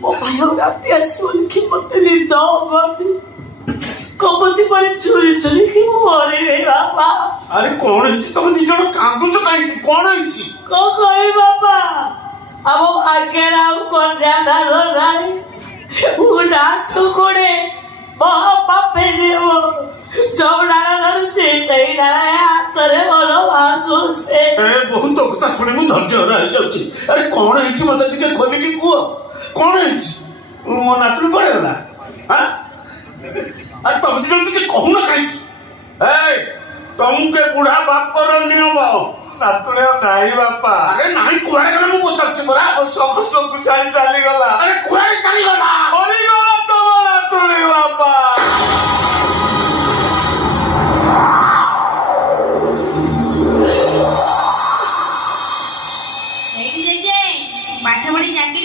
ମୋ ଭାଇ ଆଉ ରାତି ଆସିବ କି ମତେ ନିଦ ହବନି। କବତି ପରେ ଚୁରି ଚୁରିକି ମୁଁ ମରିବି ବାପା। ଆରେ କଣ ହେଇଛି? ତମେ ଦି ଜଣ କାନ୍ଦୁଛ କାହିଁକି? କଣ ହେଇଛି? କଣ କହିବି ବାପା, ଆମ ଭାଗ୍ୟରେ ଆଉ କନ୍ୟାଦାନ ନାହିଁ। ମୁଁ ନାଟୁ କୋଡେ ମୋ ବାପେ ଦେବ ଯୋଉ ଡାଳ ଧରୁଛି ସେଇ ଡାଳ ହାତରେ ମୋର ଭାଙ୍ଗୁছে। ବହୁତ କଥା ଶୁଣି ମୁଁ ଧୈର୍ଯ୍ୟ ହରା ହେଇଯାଉଛି। ଆରେ କଣ ହେଇଛି ମତେ ଟିକେ ଖୋଲିକି କୁହ, କଣ ହେଇଛି? ମୋ ନାତୁଣୀ ପଳେଇଗଲା? ଆରେ ତମେ ଦି ଜଣ କିଛି କହୁନ କାହିଁକି? ତମକୁ ବୁଢା ବାପର ନିୟମ। ନାତୁଣୀ ଆଉ ନାହିଁ ବାପା। ଆରେ ନାଇଁ କୁଆଡେ ଗଲେ ମୁଁ ପଚାରୁଛି ପରା। ସମସ୍ତଙ୍କୁ ଛାଡି ଚାଲିଗଲା।